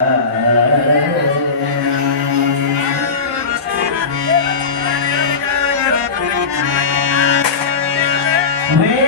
Wait.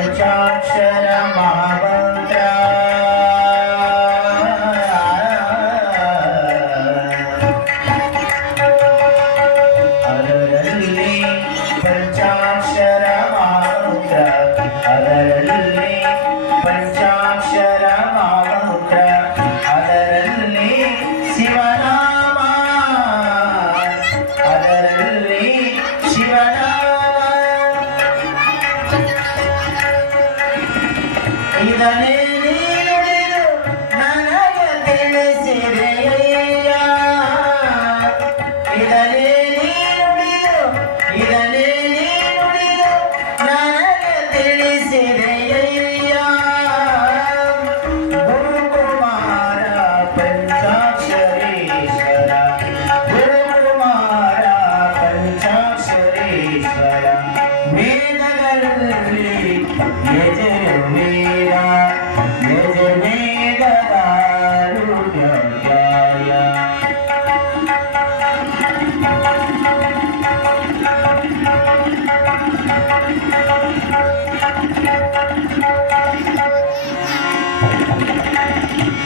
America. ಇದನ್ನೇ ನೀಡಿದು ನನಗೆ ತಿಳಿಸಿದೆಯಯ್ಯ ಇದನ್ನೇ ನೀಡಿದು ಇದನ್ನೇ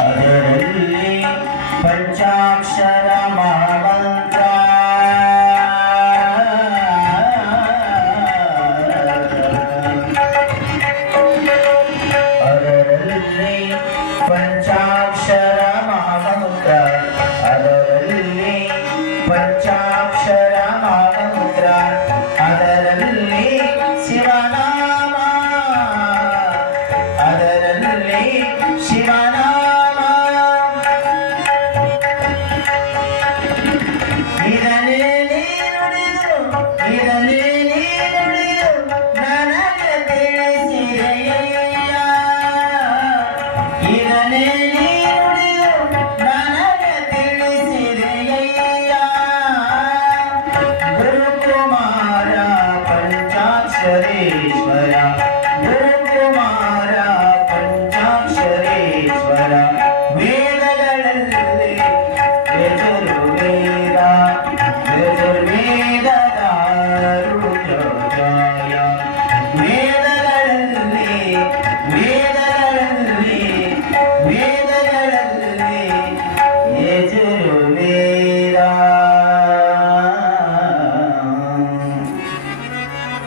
अरले पंचाक्षर मामाल्टार अरले पंचाक्षर Hare Krishna